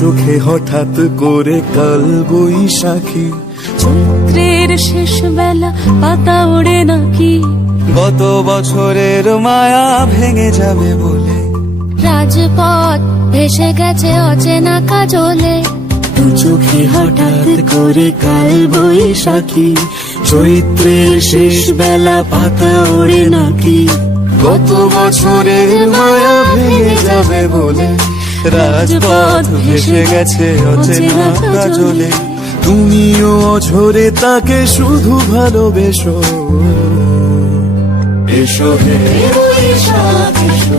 চোখে হঠাৎ করে কাল বৈশাখী, চৈত্রের শেষ বেলা পাতা ওড়ে নাকি, গত বছরের মায়া ভেঙে যাবে বলে, রাজপথ ভেসে গেছে অচেনা কাজলে, দু চোখে হঠাৎ করে কাল বৈশাখী, চৈত্রের শেষ বেলা পাতা ওড়ে নাকি, গত বছরের মায়া ভেঙে যাবে বলে, রাজপথ ভেসে গেছে অচেনা কাজলে, তুমিও অঝরে তাকে শুধু ভালোবেসো। এসো হে বৈশাখ এসো,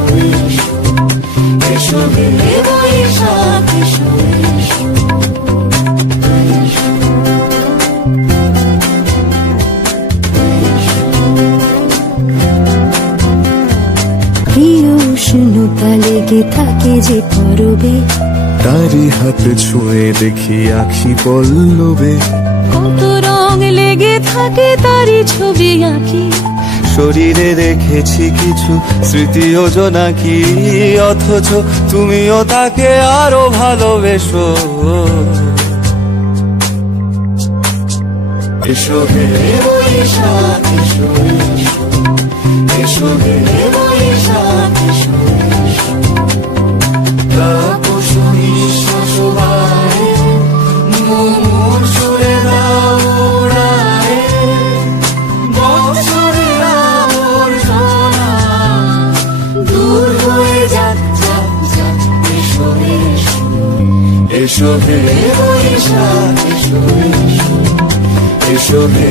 এসো হে বৈশাখ এসো, উষ্ণতা লেগে থাকে যে পরবে, তারি হাত ছুঁয়ে দেখি আখি পল্লবে, কত রং লেগে থাকে তারই ছবি আঁকি, শরীরে রেখেছি কিছু স্মৃতি ও জোনাকি, অথচ তুমিও তাকে আরো ভালোবেসো। এসো হে বৈশাখ এসো, এসো হে বৈশাখ এসো, তাপসী নিঃশ্বাস বায়ে মুমুর সুরে দাও উড়ায়ে, বৎসরের আবর্জনা দূর হয়ে যাক যাক যাক, এসো এসো, এসো হে বৈশাখ এসো, এসো হে